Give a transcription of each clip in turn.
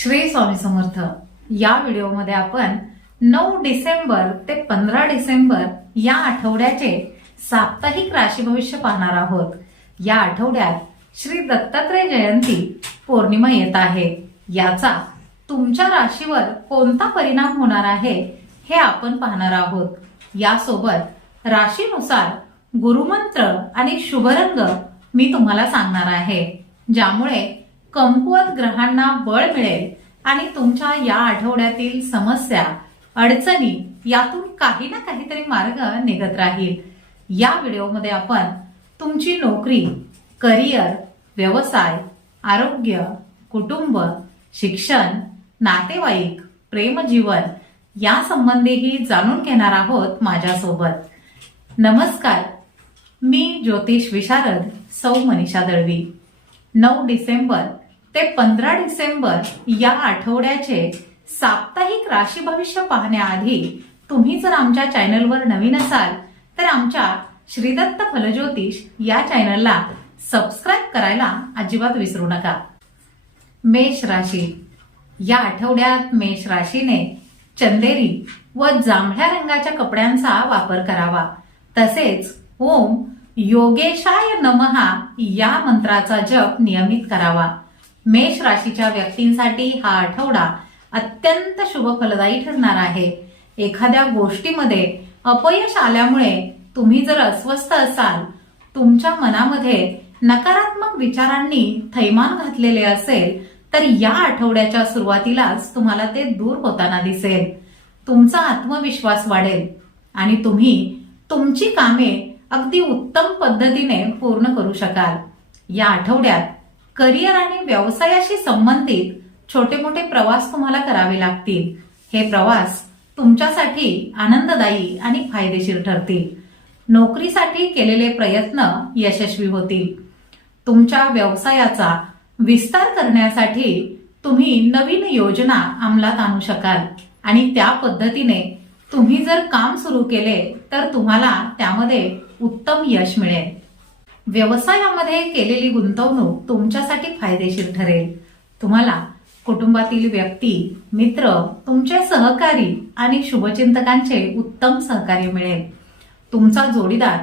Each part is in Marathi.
श्री स्वामी समर्थ या व्हिडिओमध्ये आपण नऊ डिसेंबर ते पंधरा डिसेंबर या आठवड्याचे साप्ताहिक राशी भविष्य पाहणार आहोत. या आठवड्यात श्री दत्तात्रय जयंती पौर्णिमा येत आहे. याचा तुमच्या राशीवर कोणता परिणाम होणार आहे हे आपण पाहणार आहोत. यासोबत राशीनुसार गुरुमंत्र आणि शुभरंग मी तुम्हाला सांगणार आहे. ज्यामुळे कमकुवत ग्रहांना बळ मिळेल आणि तुमच्या या आठवड्यातील समस्या अडचणी यातून काही ना काहीतरी मार्ग निघत राहील. या व्हिडिओमध्ये आपण तुमची नोकरी करिअर व्यवसाय आरोग्य कुटुंब शिक्षण नातेवाईक प्रेमजीवन यासंबंधीही जाणून घेणार आहोत माझ्यासोबत. नमस्कार मी ज्योतिष विशारद सौ मनीषा दळवी. नऊ डिसेंबर ते पंधरा डिसेंबर या आठवड्याचे साप्ताहिक राशी भविष्य पाहण्याआधी तुम्ही जर आमच्या चॅनलवर नवीन असाल तर आमच्या श्रीदत्त फलज्योतिष या चॅनलला सबस्क्राईब करायला अजिबात विसरू नका. मेष राशी. या आठवड्यात मेष राशीने चंदेरी व जांभळ्या रंगाच्या कपड्यांचा वापर करावा. तसेच ओम योगेशाय नमहा या मंत्राचा जप नियमित करावा. मेष राशीच्या व्यक्तींसाठी हा आठवडा अत्यंत शुभ फलदायी ठरणार आहे. एखाद्या गोष्टीमध्ये अपयश आल्यामुळे तुम्ही जर अस्वस्थ असाल तुमच्या मनामध्ये नकारात्मक विचारांनी थैमान घातलेले असेल तर या आठवड्याच्या सुरुवातीलाच तुम्हाला ते दूर होताना दिसेल. तुमचा आत्मविश्वास वाढेल आणि तुम्ही तुमची कामे अगदी उत्तम पद्धतीने पूर्ण करू शकाल. या आठवड्यात करिअर आणि व्यवसायाशी संबंधित छोटे मोठे प्रवास तुम्हाला करावे लागतील. हे प्रवास तुमच्यासाठी आनंददायी आणि फायदेशीर ठरतील. नोकरीसाठी केलेले प्रयत्न यशस्वी होतील. तुमच्या व्यवसायाचा विस्तार करण्यासाठी तुम्ही नवीन योजना अंमलात आणू शकाल आणि त्या पद्धतीने तुम्ही जर काम सुरू केले तर तुम्हाला त्यामध्ये उत्तम यश मिळेल. व्यवसायामध्ये केलेली गुंतवणूक तुमच्यासाठी फायदेशीर ठरेल. तुम्हाला कुटुंबातील व्यक्ती मित्र तुमचे सहकारी आणि शुभचिंतकांचे उत्तम सहकार्य मिळेल. तुमचा जोडीदार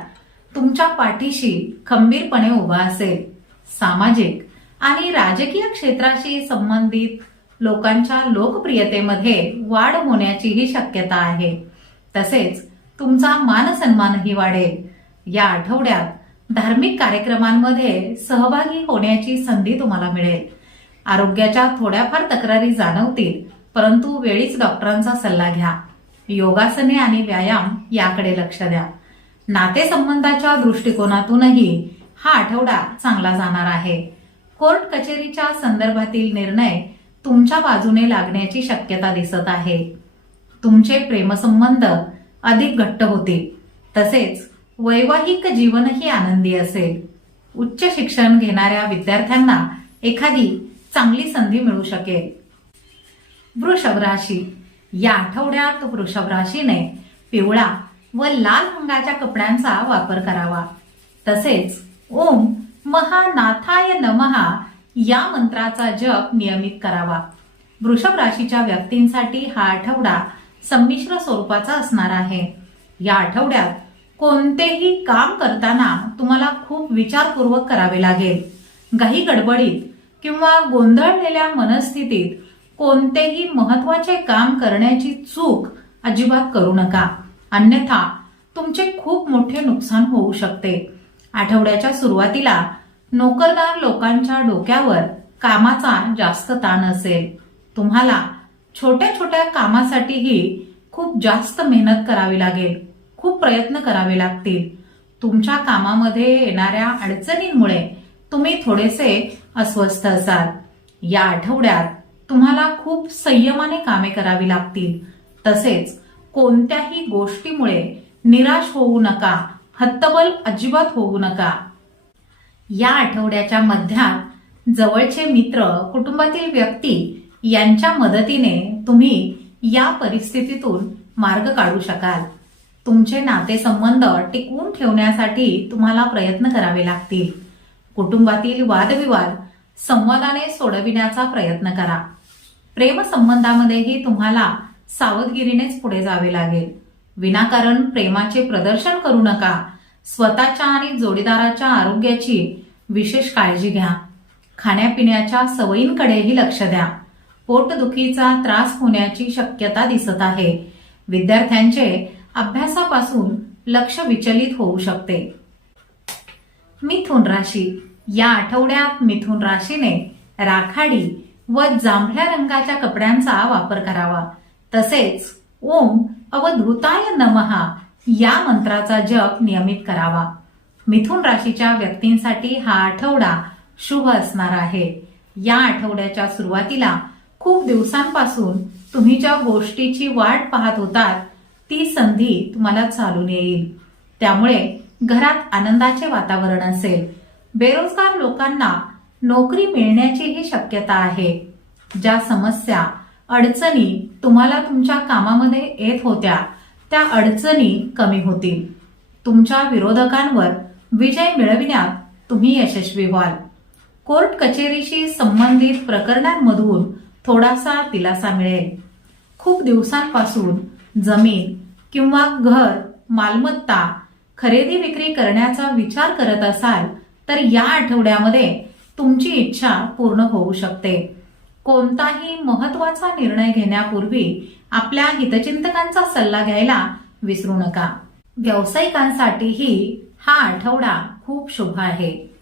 तुमच्या पाठीशी खंबीरपणे उभा असेल. सामाजिक आणि राजकीय क्षेत्राशी संबंधित लोकांच्या लोकप्रियतेमध्ये वाढ होण्याचीही शक्यता आहे. तसेच तुमचा मानसन्मानही वाढेल. या आठवड्यात धार्मिक कार्यक्रमांमध्ये सहभागी होण्याची संधी तुम्हाला मिळेल. आरोग्याच्या थोड्याफार तक्रारी जाणवतील परंतु वेळीच डॉक्टरांचा सल्ला घ्या. योगासने आणि व्यायाम याकडे लक्ष द्या. नातेसंबंधाच्या दृष्टिकोनातूनही हा आठवडा चांगला जाणार आहे. कोर्ट कचेरीच्या संदर्भातील निर्णय तुमच्या बाजूने लागण्याची शक्यता दिसत आहे. तुमचे प्रेमसंबंध अधिक घट्ट होतील. तसेच वैवाहिक जीवनही आनंदी असेल. उच्च शिक्षण घेणाऱ्या विद्यार्थ्यांना एखादी चांगली संधी मिळू शकेल. वृषभ राशी. या आठवड्यात वृषभ राशीने पिवळा व लाल रंगाच्या कपड्यांचा वापर करावा. तसेच ओम महानाथाय नमहा या मंत्राचा जप नियमित करावा. वृषभ राशीच्या व्यक्तींसाठी हा आठवडा संमिश्र स्वरूपाचा असणार आहे. या आठवड्यात कोणतेही काम करताना तुम्हाला खूप विचारपूर्वक करावे लागेल. घाई गडबडीत किंवा गोंधळलेल्या मनस्थितीत कोणतेही महत्त्वाचे काम करण्याची चूक अजिबात करू नका. अन्यथा तुमचे खूप मोठे नुकसान होऊ शकते. आठवड्याच्या सुरुवातीला नोकरदार लोकांच्या डोक्यावर कामाचा जास्त ताण असेल. तुम्हाला छोट्या छोट्या कामासाठीही खूप जास्त मेहनत करावी लागेल. खूप प्रयत्न करावे लागतील. तुमच्या कामामध्ये येणाऱ्या अडचणींमुळे तुम्ही थोडेसे अस्वस्थ असाल. या आठवड्यात तुम्हाला खूप संयमाने कामे करावी लागतील. तसेच कोणत्याही गोष्टीमुळे निराश होऊ नका हत्तबल अजिबात होऊ नका. या आठवड्याच्या मध्यात जवळचे मित्र कुटुंबातील व्यक्ती यांच्या मदतीने तुम्ही या परिस्थितीतून मार्ग काढू शकाल. तुमचे नातेसंबंध टिकवून ठेवण्यासाठी तुम्हाला प्रयत्न करावे लागतील. कुटुंबातील वादविवाद संवादाने सोडविण्याचा प्रयत्न करा. प्रेमसंबंधामध्येही तुम्हाला सावधगिरीनेच पुढे जावे लागेल. विनाकारण प्रेमाचे प्रदर्शन करू नका. स्वतःच्या आणि जोडीदाराच्या आरोग्याची विशेष काळजी घ्या. खाण्यापिण्याच्या सवयींकडेही लक्ष द्या. पोटदुखीचा त्रास होण्याची शक्यता दिसत आहे. विद्यार्थ्यांचे अभ्यासापासून लक्ष विचलित होऊ शकते. मिथुन राशी. या आठवड्यात मिथुन राशीने राखाडी व जांभळ्या रंगाच्या कपड्यांचा वापर करावा. तसेच ओम अवधूताय नमहा या मंत्राचा जप नियमित करावा. मिथुन राशीच्या व्यक्तींसाठी हा आठवडा शुभ असणार आहे. या आठवड्याच्या सुरुवातीला खूप दिवसांपासून तुम्ही ज्या गोष्टीची वाट पाहत होतात ती संधी तुम्हाला चालून येईल. त्यामुळे घरात आनंदाचे वातावरण असेल. बेरोजगार लोकांना नोकरी मिळण्याचीही शक्यता आहे. ज्या समस्या अडचणी तुम्हाला तुमच्या कामामध्ये येत होत्या त्या अडचणी कमी होतील. तुमच्या विरोधकांवर विजय मिळविण्यात तुम्ही यशस्वी व्हाल. कोर्ट कचेरीशी संबंधित प्रकरणांमधून थोडासा दिलासा मिळेल. खूप दिवसांपासून जमीन किंवा घर मालमत्ता खरेदी विक्री करण्याचा विचार करत असाल तर या आठवड्यामध्ये तुमची इच्छा पूर्ण होऊ शकते. कोणताही महत्त्वाचा निर्णय घेण्यापूर्वी आपल्या हितचिंतकांचा सल्ला घ्यायला विसरू नका. व्यावसायिकांसाठीही हा आठवडा खूप शुभ आहे.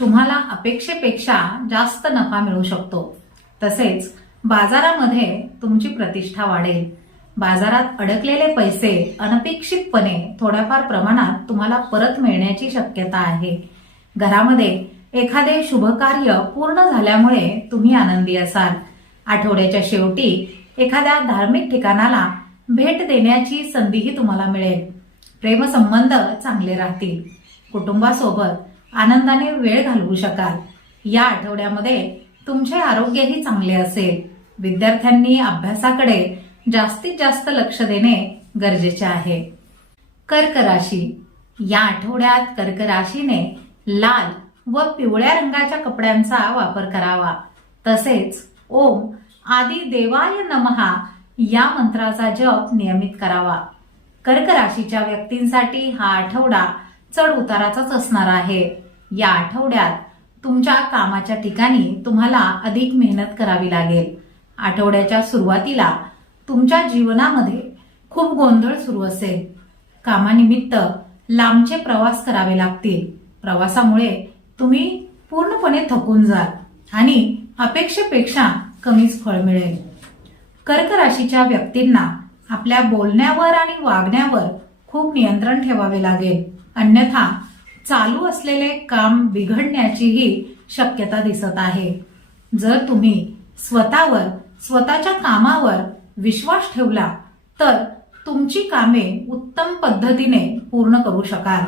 तुम्हाला अपेक्षेपेक्षा जास्त नफा मिळू शकतो. तसेच बाजारामध्ये तुमची प्रतिष्ठा वाढेल. बाजारात अडकलेले पैसे अनपेक्षितपणे थोड्याफार प्रमाणात तुम्हाला परत मिळण्याची शक्यता आहे. घरामध्ये एखादे शुभ कार्य पूर्ण झाल्यामुळे तुम्ही आनंदी असाल. आठवड्याच्या शेवटी एखाद्या धार्मिक ठिकाणाला भेट देण्याची संधीही तुम्हाला मिळेल. प्रेमसंबंध चांगले राहतील. कुटुंबासोबत आनंदाने वेळ घालवू शकाल. या आठवड्यामध्ये तुमचे आरोग्यही चांगले असेल. विद्यार्थ्यांनी अभ्यासाकडे जास्तीत जास्त लक्ष देणे गरजेचे आहे. कर्क राशी या आठवड्यात कर्क राशीने लाल व पिवळ्या रंगाच्या कपड्यांचा वापर करावा. तसेच ओम आदी देवाय नमहा या मंत्राचा जप नियमित करावा. कर्क राशीच्या व्यक्तींसाठी हा आठवडा चढ उताराचाच असणार आहे. या आठवड्यात तुमच्या कामाच्या ठिकाणी तुम्हाला अधिक मेहनत करावी लागेल. आठवड्याच्या सुरुवातीला तुमच्या जीवनामध्ये खूप गोंधळ सुरू असेल. कामानिमित्त लांबचे प्रवास करावे लागतील. प्रवासामुळे तुम्ही पूर्णपणे थकून जाल आणि अपेक्षेपेक्षा कमीच फळ मिळेल. कर्क राशीच्या व्यक्तींना आपल्या बोलण्यावर आणि वागण्यावर खूप नियंत्रण ठेवावे लागेल. अन्यथा चालू असलेले काम बिघडण्याचीही शक्यता दिसत आहे. जर तुम्ही स्वतःवर स्वतःच्या कामावर विश्वास ठेवला तर तुमची कामे उत्तम पद्धतीने पूर्ण करू शकाल.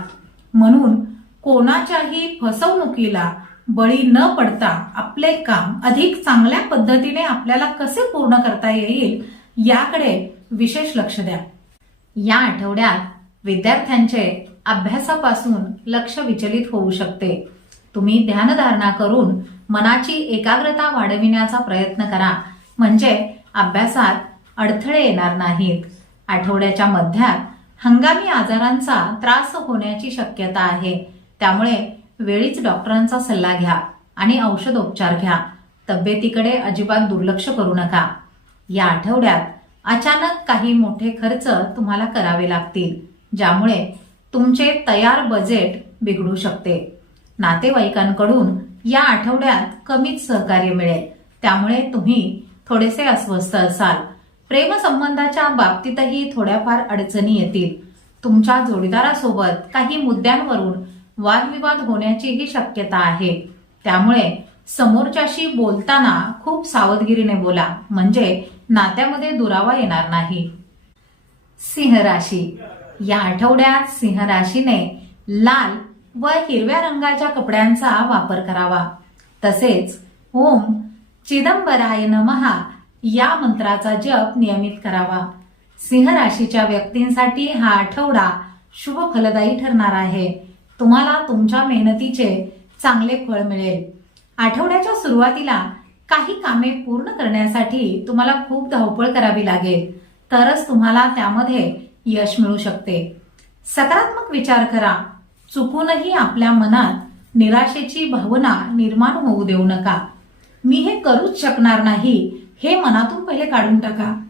म्हणून कोणाच्याही फसवणुकीला बळी न पडता आपले काम अधिक चांगल्या पद्धतीने आपल्याला कसे पूर्ण करता येईल याकडे विशेष लक्ष द्या. या आठवड्यात विद्यार्थ्यांचे अभ्यासापासून लक्ष विचलित होऊ शकते. तुम्ही ध्यानधारणा करून मनाची एकाग्रता वाढविण्याचा प्रयत्न करा. म्हणजे अभ्यासात अडथळे येणार नाहीत. आठवड्याच्या मध्यात हंगामी आजारांचा त्रास होण्याची शक्यता आहे. त्यामुळे वेळीच डॉक्टरांचा सल्ला घ्या आणि औषधोपचार घ्या. तब्येतीकडे अजिबात दुर्लक्ष करू नका. या आठवड्यात अचानक काही मोठे खर्च तुम्हाला करावे लागतील ज्यामुळे तुमचे तयार बजेट बिघडू शकते. नातेवाईकांकडून या आठवड्यात कमीच सहकार्य मिळेल. त्यामुळे तुम्ही थोडेसे अस्वस्थ असाल. प्रेमसंबंधाच्या बाबतीतही थोड्याफार अडचणी येतील. तुमच्या जोडीदारासोबत काही मुद्द्यांवरून वादविवाद होण्याचीही शक्यता आहे. त्यामुळे समोरच्याशी बोलताना खूप सावधगिरीने बोला. म्हणजे नात्यामध्ये दुरावा येणार नाही. सिंह राशी. या आठवड्यात सिंह राशीने लाल व हिरव्या रंगाच्या कपड्यांचा वापर करावा. तसेच ओम चिदंबराय नमहा या मंत्राचा जप नियमित करावा. सिंह राशीच्या व्यक्तींसाठी हा आठवडा शुभ फलदायी ठरणार आहे. तुम्हाला तुमच्या मेहनतीचे चांगले फळ मिळेल. आठवड्याच्या सुरुवातीला काही कामे पूर्ण करण्यासाठी तुम्हाला खूप धावपळ करावी लागेल. तरच तुम्हाला त्यामध्ये यश मिळू शकते. सकारात्मक विचार करा. चुकूनही आपल्या मनात निराशेची भावना निर्माण होऊ देऊ नका. मी हे करूच शकणार नाही हे मनातून पहिले काढून टाका.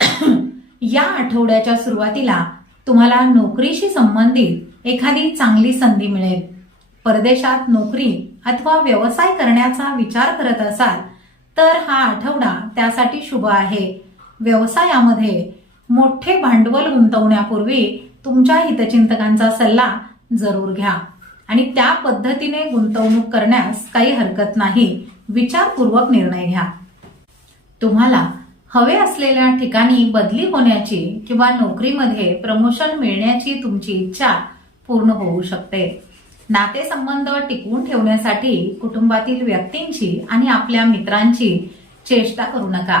या आठवड्याच्या सुरुवातीला तुम्हाला नोकरीशी संबंधित एखादी चांगली संधी मिळेल. परदेशात नोकरी अथवा व्यवसाय करण्याचा विचार करत असाल तर हा आठवडा त्यासाठी शुभ आहे. व्यवसायामध्ये मोठे भांडवल गुंतवण्यापूर्वी तुमच्या हितचिंतकांचा सल्ला जरूर घ्या. आणि त्या पद्धतीने गुंतवणूक करण्यास काही हरकत नाही. विचारपूर्वक निर्णय घ्या. तुम्हाला हवे असलेल्या ठिकाणी बदली होण्याची किंवा नोकरीमध्ये प्रमोशन मिळण्याची तुमची इच्छा पूर्ण होऊ शकते. नातेसंबंध टिकवून ठेवण्यासाठी कुटुंबातील व्यक्तींची आणि आपल्या मित्रांची चेष्टा करू नका.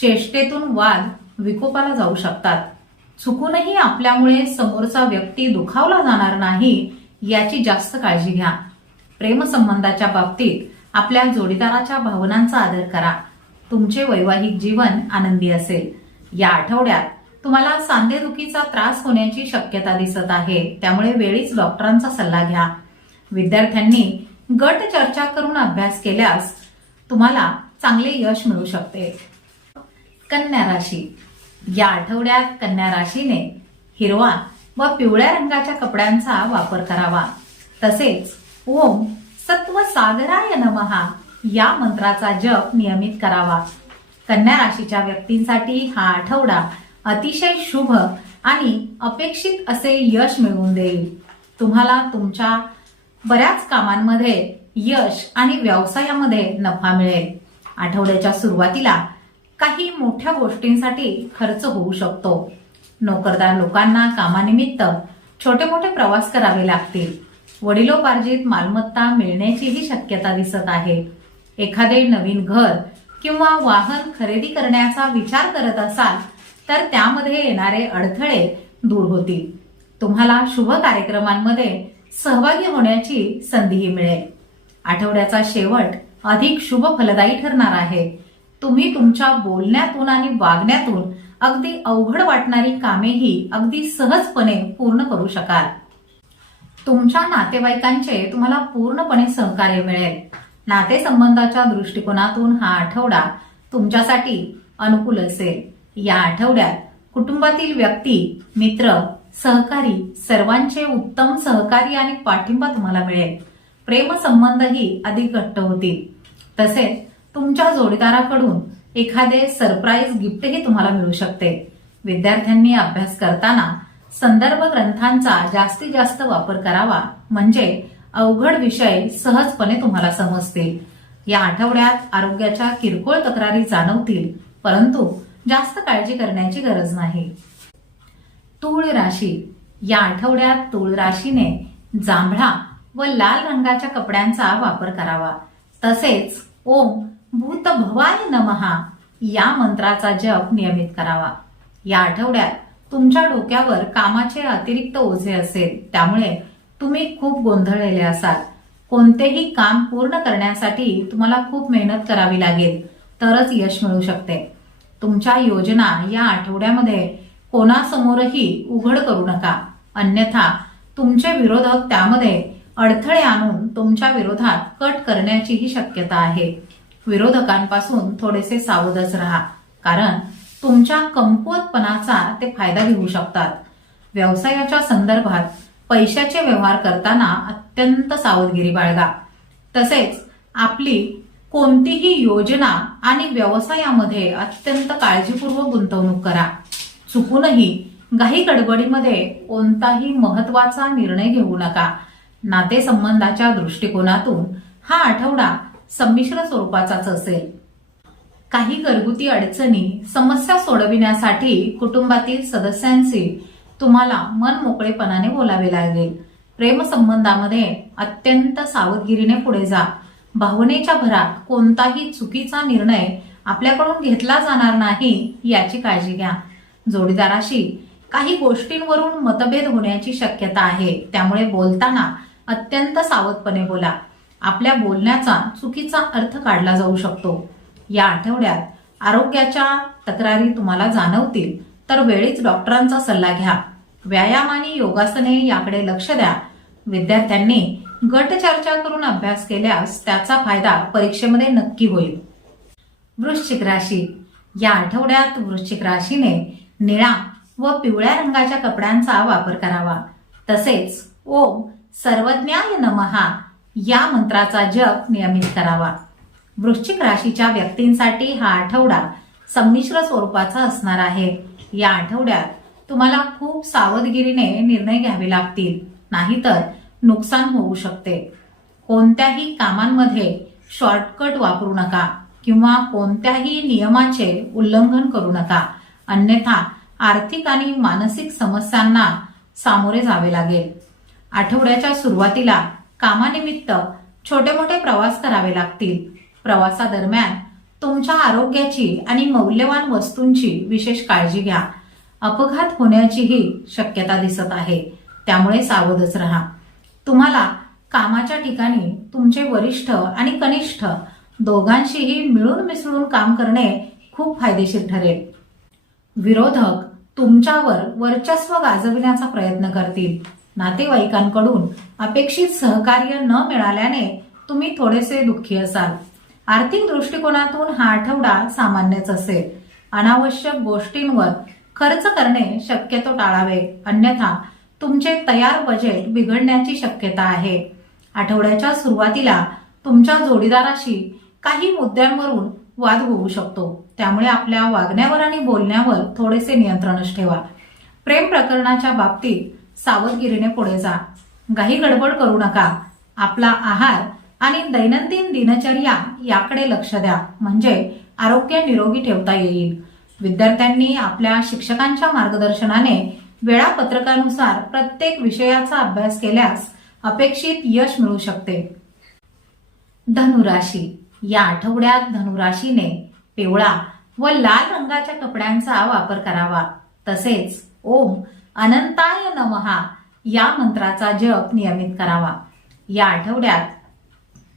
चेष्टेतून वाद विकोपाला जाऊ शकतात. चुकूनही आपल्यामुळे समोरचा व्यक्ती दुखावला जाणार नाही याची जास्त काळजी घ्या. प्रेमसंबंधाच्या बाबतीत आपल्या जोडीदाराच्या भावनांचा आदर करा. तुमचे वैवाहिक जीवन आनंदी असेल. या आठवड्यात तुम्हाला सांधेदुखीचा त्रास होण्याची शक्यता दिसत आहे. त्यामुळे वेळीच डॉक्टरांचा सल्ला घ्या. विद्यार्थ्यांनी गट चर्चा करून अभ्यास केल्यास तुम्हाला चांगले यश मिळू शकते. कन्या राशी. या आठवड्यात कन्या राशीने हिरवा व पिवळ्या रंगाच्या कपड्यांचा वापर करावा. तसेच ओम सत्व सागराय नमहा या मंत्राचा जप नियमित करावा. कन्या राशीच्या व्यक्तींसाठी हा आठवडा अतिशय शुभ आणि अपेक्षित असे यश मिळवून देईल. तुम्हाला तुमच्या बऱ्याच कामांमध्ये यश आणि व्यवसायामध्ये नफा मिळेल. आठवड्याच्या सुरुवातीला काही मोठ्या गोष्टींसाठी खर्च होऊ शकतो. नोकरदार लोकांना कामानिमित्त छोटे मोठे प्रवास करावे लागतील. वडिलोपार्जित मालमत्ता मिळण्याचीही शक्यता दिसत आहे. एखादे नवीन घर किंवा वाहन खरेदी करण्याचा विचार करत असाल तर त्यामध्ये येणारे अडथळे दूर होतील. तुम्हाला शुभ कार्यक्रमांमध्ये सहभागी होण्याची संधीही मिळेल. आठवड्याचा शेवट अधिक शुभ फलदायी ठरणार आहे. तुम्ही तुमच्या बोलण्यातून आणि वागण्यातून अगदी अवघड वाटणारी कामेही अगदी सहजपणे पूर्ण करू शकाल. तुमच्या नातेवाईकांचे तुम्हाला पूर्णपणे सहकार्य मिळेल. नातेसंबंधाच्या दृष्टिकोनातून हा आठवडा तुमच्यासाठी अनुकूल असेल. या आठवड्यात कुटुंबातील व्यक्ती मित्र सहकारी सर्वांचे उत्तम सहकारी आणि पाठिंबा तुम्हाला मिळेल. प्रेमसंबंधही अधिक घट्ट होतील. तसेच तुमच्या जोडीदाराकडून एखादे सरप्राईज गिफ्टही तुम्हाला मिळू शकते. विद्यार्थ्यांनी अभ्यास करताना संदर्भ ग्रंथांचा जास्तीत जास्त वापर करावा. म्हणजे अवघड विषय सहजपणे तुम्हाला समजतील. या आठवड्यात आरोग्याच्या किरकोळ तक्रारी जाणवतील परंतु जास्त काळजी करण्याची गरज नाही. तूळ राशी. या आठवड्यात तूळ राशीने जांभळा व लाल रंगाच्या कपड्यांचा वापर करावा. तसेच ओम भूत भवाय नमहा या मंत्राचा जप नियमित करावा. या आठवड्यात तुमच्या डोक्यावर कामाचे अतिरिक्त ओझे असेल त्यामुळे तुम्ही खूप गोंधळलेले असाल. कोणतेही काम पूर्ण करण्यासाठी तुम्हाला खूप मेहनत करावी लागेल तरच यश मिळू शकते. तुमच्या योजना या आठवड्यामध्ये कोणासमोरही उघड करू नका. अन्यथा तुमचे विरोधक त्यामध्ये अडथळे आणून तुमच्या विरोधात कट करण्याचीही शक्यता आहे. विरोधकांपासून थोडेसे सावधच राहा कारण तुमच्या कमकुवतपणाचा ते फायदा घेऊ शकतात. व्यवसायाच्या संदर्भात पैशाचे व्यवहार करताना अत्यंत सावधगिरी बाळगा. तसेच आपली कोणतीही योजना आणि व्यवसायामध्ये अत्यंत काळजीपूर्वक गुंतवणूक करा. चुकूनही घाई गडबडीमध्ये कोणताही महत्त्वाचा निर्णय घेऊ नका. नातेसंबंधाच्या दृष्टिकोनातून हा आठवडा संमिश्र स्वरूपाचाच असेल. काही घरगुती अडचणी समस्या सोडविण्यासाठी कुटुंबातील सदस्यांशी तुम्हाला मन मोकळेपणाने बोलावे लागेल. प्रेमसंबंधामध्ये अत्यंत सावधगिरीने पुढे जा. भावनेच्या भरात कोणताही चुकीचा निर्णय आपल्याकडून घेतला जाणार नाही याची काळजी घ्या. जोडीदाराशी काही गोष्टींवरून मतभेद होण्याची शक्यता आहे त्यामुळे बोलताना अत्यंत सावधपणे बोला. आपल्या बोलण्याचा चुकीचा अर्थ काढला जाऊ शकतो. या आठवड्यात आरोग्याच्या तक्रारी तुम्हाला जाणवतील. तर वेळीच डॉक्टरांचा सल्ला घ्या. व्यायाम आणि योगासने याकडे लक्ष द्या. विद्यार्थ्यांनी गट चर्चा करून अभ्यास केल्यास त्याचा फायदा परीक्षेमध्ये नक्की होईल. वृश्चिक राशी. या आठवड्यात वृश्चिक राशीने निळा व पिवळ्या रंगाच्या कपड्यांचा वापर करावा. तसेच ओम सर्वज्ञाय नमहा या मंत्राचा जप नियमित करावा. वृश्चिक राशीच्या व्यक्तींसाठी हा आठवडा संमिश्र स्वरूपाचा असणार आहे. या आठवड्यात तुम्हाला खूप सावधगिरीने निर्णय घ्यावे लागतील. नाहीतर नुकसान होऊ शकते. कोणत्याही कामांमध्ये शॉर्टकट वापरू नका किंवा कोणत्याही नियमाचे उल्लंघन करू नका. अन्यथा आर्थिक आणि मानसिक समस्यांना सामोरे जावे लागेल. आठवड्याच्या सुरुवातीला कामानिमित्त छोटे मोठे प्रवास करावे लागतील. प्रवासादरम्यान तुमच्या आरोग्याची आणि मौल्यवान वस्तूंची विशेष काळजी घ्या. अपघात होण्याचीही शक्यता दिसत आहे. त्यामुळे सावधच राहा. तुम्हाला कामाच्या ठिकाणी तुमचे वरिष्ठ आणि कनिष्ठ दोघांशीही मिळून मिसळून काम करणे खूप फायदेशीर ठरेल. विरोधक तुमच्यावर वर्चस्व गाजविण्याचा प्रयत्न करतील. नातेवाईकांकडून अपेक्षित सहकार्य न मिळाल्याने तुम्ही थोडेसे दुःखी असाल. आर्थिक दृष्टिकोनातून हा आठवडा सामान्यच असेल. अनावश्यक गोष्टींवर खर्च करणे शक्यतो टाळावे. अन्यथा तुमचे तयार बजेट बिघडण्याची शक्यता आहे. आठवड्याच्या सुरुवातीला तुमच्या जोडीदाराशी काही मुद्द्यांवरून वाद होऊ शकतो. त्यामुळे आपल्या वागण्यावर आणि बोलण्यावर थोडेसे नियंत्रणच ठेवा. प्रेम प्रकरणाच्या बाबतीत सावधगिरीने पुढे जा. काही गडबड करू नका. आपला आहार आणि दैनंदिन दिनचर्या याकडे लक्ष द्या. म्हणजे आरोग्य निरोगी ठेवता येईल. विद्यार्थ्यांनी आपल्या शिक्षकांच्या मार्गदर्शनाने वेळापत्रकानुसार प्रत्येक विषयाचा अभ्यास केल्यास अपेक्षित यश मिळू शकते. धनुराशी. या आठवड्यात धनुराशीने पिवळा व लाल रंगाच्या कपड्यांचा वापर करावा. तसेच ओम अनंताय नमहा या मंत्राचा जप नियमित करावा. या आठवड्यात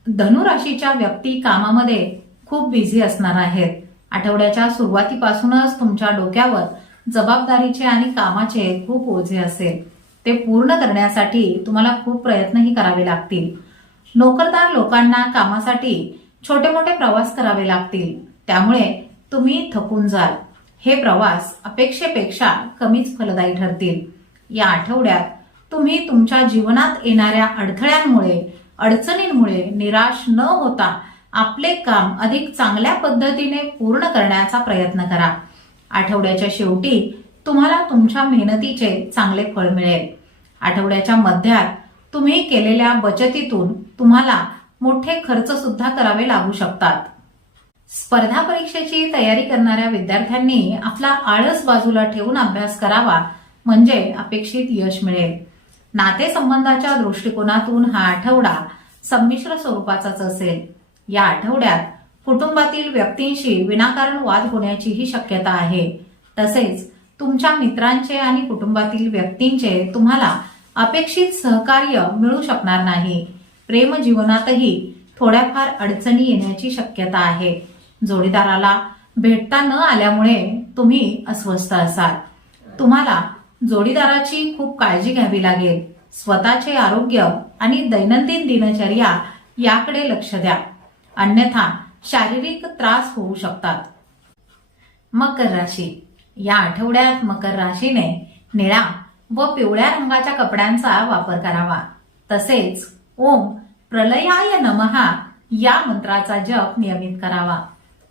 धनुराशीच्या व्यक्ती कामामध्ये खूप बिझी असणार आहेत. आठवड्याच्या सुरुवातीपासूनच तुमच्या डोक्यावर जबाबदारीचे आणि कामाचे खूप ओझे असेल. ते पूर्ण करण्यासाठी तुम्हाला खूप प्रयत्नही करावे लागतील. नोकरदार लोकांना कामासाठी छोटे मोठे प्रवास करावे लागतील. त्यामुळे तुम्ही थकून जाल. हे प्रवास अपेक्षेपेक्षा कमीच फलदायी ठरतील. या आठवड्यात तुम्ही तुमच्या जीवनात येणाऱ्या अडथळ्यांमुळे अडचणींमुळे निराश न होता आपले काम अधिक चांगल्या पद्धतीने पूर्ण करण्याचा प्रयत्न करा. आठवड्याच्या शेवटी तुम्हाला तुमच्या मेहनतीचे चांगले फळ मिळेल. आठवड्याच्या मध्यात तुम्ही केलेल्या बचतीतून तुम्हाला मोठे खर्च सुद्धा करावे लागू शकतात. स्पर्धा परीक्षेची तयारी करणाऱ्या विद्यार्थ्यांनी आपला आळस बाजूला ठेवून अभ्यास करावा म्हणजे अपेक्षित यश मिळेल. नातेसंबंधाच्या दृष्टिकोनातून हा आठवडा संमिश्र स्वरूपाचाच असेल. या आठवड्यात कुटुंबातील व्यक्तींशी विनाकारण वाद होण्याचीही शक्यता आहे. तसेच तुमच्या मित्रांचे आणि कुटुंबातील व्यक्तींचे तुम्हाला अपेक्षित सहकार्य मिळू शकणार नाही. प्रेम जीवनातही थोड्याफार अडचणी येण्याची शक्यता आहे. जोडीदाराला भेटता न आल्यामुळे तुम्ही अस्वस्थ असाल. तुम्हाला जोडीदाराची खूप काळजी घ्यावी लागेल. स्वतःचे आरोग्य आणि दैनंदिन दिनचर्या याकडे लक्ष द्या. अन्यथा शारीरिक त्रास होऊ शकतात. मकर राशी. या आठवड्यात मकर राशीने निळा व पिवळ्या रंगाच्या कपड्यांचा वापर करावा. तसेच ओम प्रलयाय नमहा या मंत्राचा जप नियमित करावा.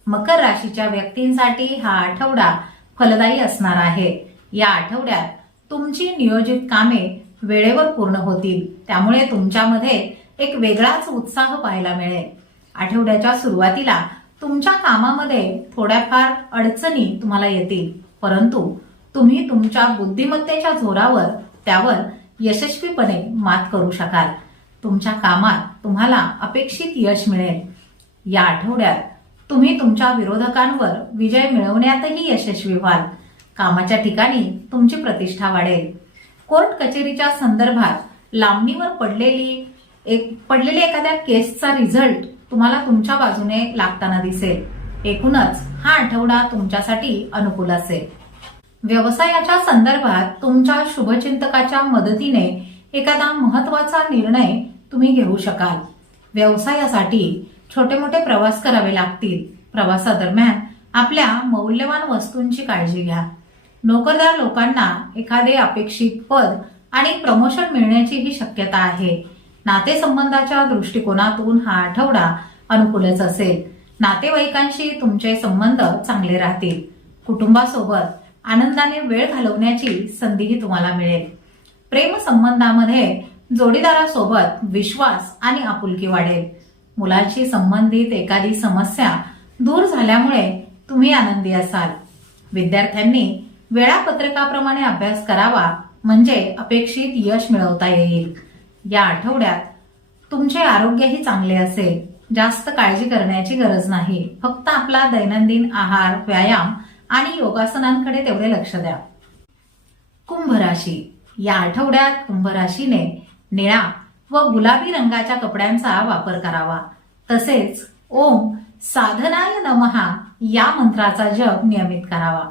मकर राशीच्या व्यक्तींसाठी हा आठवडा फलदायी असणार आहे. या आठवड्यात तुमची नियोजित कामे वेळेवर पूर्ण होतील. त्यामुळे तुमच्यामध्ये एक वेगळाच उत्साह पाहायला मिळेल. आठवड्याच्या सुरुवातीला तुमच्या कामामध्ये थोड्याफार अडचणी तुम्हाला येतील. परंतु तुम्ही तुमच्या बुद्धिमत्तेच्या जोरावर त्यावर यशस्वीपणे मात करू शकाल. तुमच्या कामात तुम्हाला अपेक्षित यश मिळेल. या आठवड्यात तुम्ही तुमच्या विरोधकांवर विजय मिळवण्यातही यशस्वी व्हाल. कामाच्या ठिकाणी तुमची प्रतिष्ठा वाढेल. कोर्ट कचेरीच्या संदर्भात लांबणीवर पडलेली एक पडलेल्या एखाद्या केसचा रिझल्ट तुम्हाला तुमच्या बाजूने लागताना दिसेल. एकूणच हा आठवडा तुमच्यासाठी अनुकूल असेल. व्यवसायाच्या संदर्भात तुमच्या शुभचिंतकाच्या मदतीने एखादा महत्त्वाचा निर्णय तुम्ही घेऊ शकाल. व्यवसायासाठी छोटे मोठे प्रवास करावे लागतील. प्रवासादरम्यान आपल्या मौल्यवान वस्तूंची काळजी घ्या. नोकरदार लोकांना एखादे अपेक्षित पद आणि प्रमोशन मिळण्याची ही शक्यता आहे. नातेसंबंधाच्या दृष्टिकोनातून हा आठवडा अनुकूलच असेल. नातेवाईकांशी तुमचे संबंध चांगले राहतील. कुटुंबासोबत आनंदाने वेळ घालवण्याची संधीही तुम्हाला मिळेल. प्रेम संबंधामध्ये जोडीदारासोबत विश्वास आणि आपुलकी वाढेल. मुलांशी संबंधित एखादी समस्या दूर झाल्यामुळे तुम्ही आनंदी असाल. विद्यार्थ्यांनी वेळापत्रकाप्रमाणे अभ्यास करावा म्हणजे अपेक्षित यश मिळवता येईल. या आठवड्यात तुमचे आरोग्यही चांगले असेल. जास्त काळजी करण्याची गरज नाही. फक्त आपला दैनंदिन आहार व्यायाम आणि योगासनांकडे तेवढे लक्ष द्या. कुंभ राशी. या आठवड्यात कुंभ राशीने निळा व गुलाबी रंगाच्या कपड्यांचा वापर करावा. तसेच ओम साधनाय नमहा या मंत्राचा जप नियमित करावा.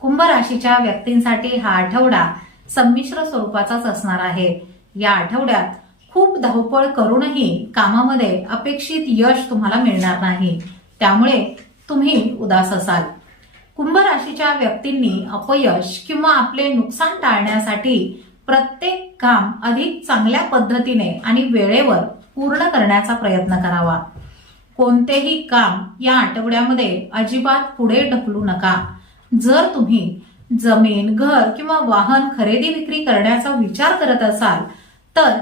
कुंभ राशीच्या व्यक्तींसाठी हा आठवडा संमिश्र स्वरूपाचाच असणार आहे. या आठवड्यात खूप धावपळ करूनही कामामध्ये अपेक्षित यश तुम्हाला मिळणार नाही. त्यामुळे तुम्ही उदास असाल. कुंभ राशीच्या व्यक्तींनी अपयश किंवा आपले नुकसान टाळण्यासाठी प्रत्येक काम अधिक चांगल्या पद्धतीने आणि वेळेवर पूर्ण करण्याचा प्रयत्न करावा. कोणतेही काम या आठवड्यामध्ये अजिबात पुढे ढकलू नका. जर तुम्ही जमीन घर किंवा वाहन खरेदी विक्री करण्याचा विचार करत असाल तर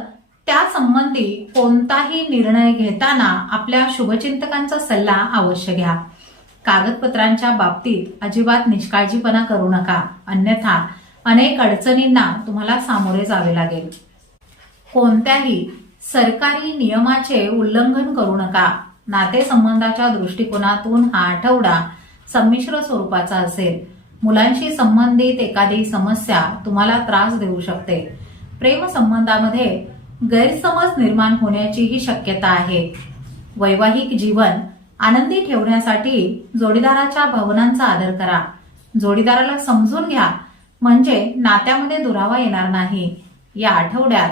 त्या संबंधी कोणताही निर्णय घेताना आपल्या शुभचिंतकांचा सल्ला अवश्य घ्या. कागदपत्रांच्या बाबतीत अजिबात निष्काळजीपणा करू नका. अन्यथा अनेक अडचणींना तुम्हाला सामोरे जावे लागेल. कोणत्याही सरकारी नियमाचे उल्लंघन करू नका. नातेसंबंधाच्या दृष्टिकोनातून हा आठवडा संमिश्र स्वरूपाचा असेल. मुलांशी संबंधित एखादी समस्या तुम्हाला त्रास देऊ शकते. प्रेम संबंधामध्ये गैरसमज निर्माण होण्याचीही शक्यता आहे. वैवाहिक जीवन आनंदी ठेवण्यासाठी जोडीदाराच्या भावनांचा आदर करा. जोडीदाराला समजून घ्या. म्हणजे नात्यामध्ये दुरावा येणार नाही. या आठवड्यात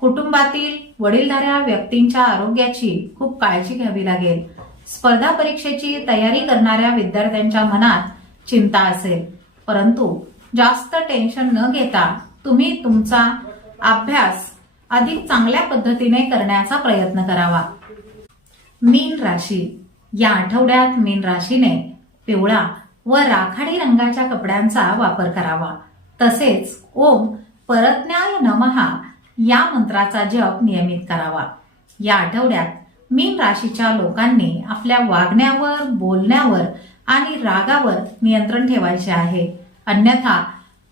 कुटुंबातील वडीलधाऱ्या व्यक्तींच्या आरोग्याची खूप काळजी घ्यावी लागेल. स्पर्धा परीक्षेची तयारी करणाऱ्या विद्यार्थ्यांच्या मनात चिंता असेल. परंतु जास्त टेन्शन न घेता तुम्ही तुमचा अभ्यास अधिक चांगल्या पद्धतीने करण्याचा प्रयत्न करावा. मीन राशी. या आठवड्यात मीन राशीने पिवळा व राखाडी रंगाच्या कपड्यांचा वापर करावा. तसेच ओम परज्ञाय नमहा या मंत्राचा जप नियमित करावा. या आठवड्यात मीन राशीच्या लोकांनी आपल्या वागण्यावर बोलण्यावर आणि रागावर नियंत्रण ठेवायचे आहे. अन्यथा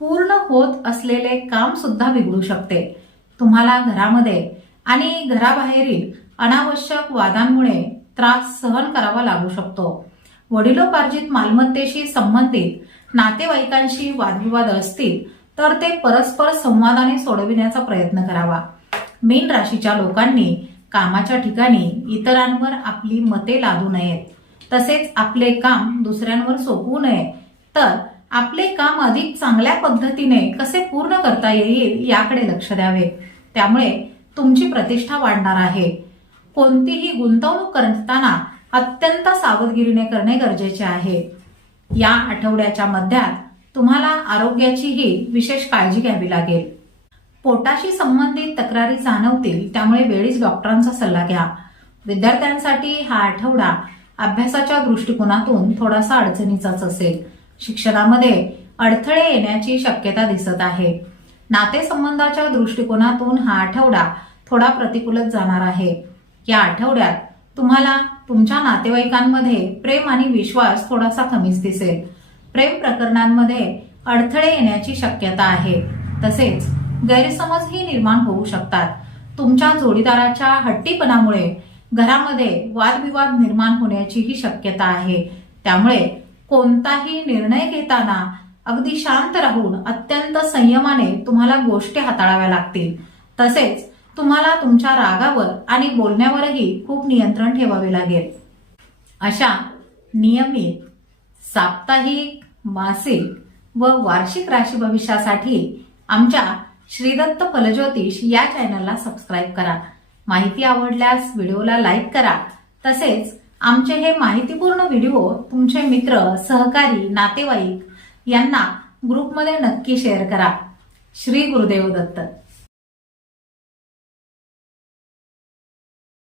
पूर्ण होत असलेले काम सुद्धा बिघडू शकते. तुम्हाला घरामध्ये आणि घराबाहेरील अनावश्यक वादांमुळे त्रास सहन करावा लागू शकतो. वडिलोपार्जित मालमत्तेशी संबंधित नातेवाईकांशी वादविवाद असतील तर ते परस्पर संवादाने सोडविण्याचा प्रयत्न करावा. मीन राशीच्या लोकांनी कामाच्या ठिकाणी इतरांवर आपली मते लादू नयेत. तसेच आपले काम दुसऱ्यांवर सोपवू नये. तर आपले काम अधिक चांगल्या पद्धतीने कसे पूर्ण करता येईल याकडे लक्ष द्यावे. त्यामुळे तुमची प्रतिष्ठा वाढणार आहे. कोणतीही गुंतवणूक करताना अत्यंत सावधगिरीने करणे गरजेचे आहे. या आठवड्याच्या मध्यात तुम्हाला आरोग्याचीही विशेष काळजी घ्यावी लागेल. पोटाशी संबंधित तक्रारी जाणवतील त्यामुळे वेळीच डॉक्टरांचा सल्ला घ्या. विद्यार्थ्यांसाठी हा आठवडा अभ्यासाच्या दृष्टिकोनातून थोडासा अडचणीचाच असेल. शिक्षणामध्ये अडथळे येण्याची शक्यता दिसत आहे. नातेसंबंधाच्या दृष्टिकोनातून हा आठवडा थोडा प्रतिकूलच जाणार आहे. या आठवड्यात तुम्हाला तुमच्या नातेवाईकांमध्ये प्रेम आणि विश्वास थोडासा कमीच दिसेल. प्रेम प्रकरणांमध्ये अडथळे येण्याची शक्यता आहे. तसेच गैरसमजही निर्माण होऊ शकतात. तुमच्या जोडीदाराच्या हट्टीपणामुळे घरामध्ये वादविवाद निर्माण होण्याचीही शक्यता आहे. त्यामुळे कोणताही निर्णय घेताना अगदी शांत राहून अत्यंत संयमाने तुम्हाला गोष्टी हाताळाव्या लागतील. तसेच तुम्हाला तुमच्या रागावर आणि बोलण्यावरही खूप नियंत्रण ठेवावे लागेल. अशा नियमित साप्ताहिक मासिक व वार्षिक राशी भविष्यासाठी आमच्या श्रीदत्त फलज्योतिष या चॅनलला सबस्क्राईब करा. माहिती आवडल्यास व्हिडिओला लाईक करा. तसेच आमचे हे माहितीपूर्ण व्हिडिओ तुमचे मित्र सहकारी नातेवाईक यांना ग्रुपमध्ये नक्की शेअर करा. श्री गुरुदेव दत्त.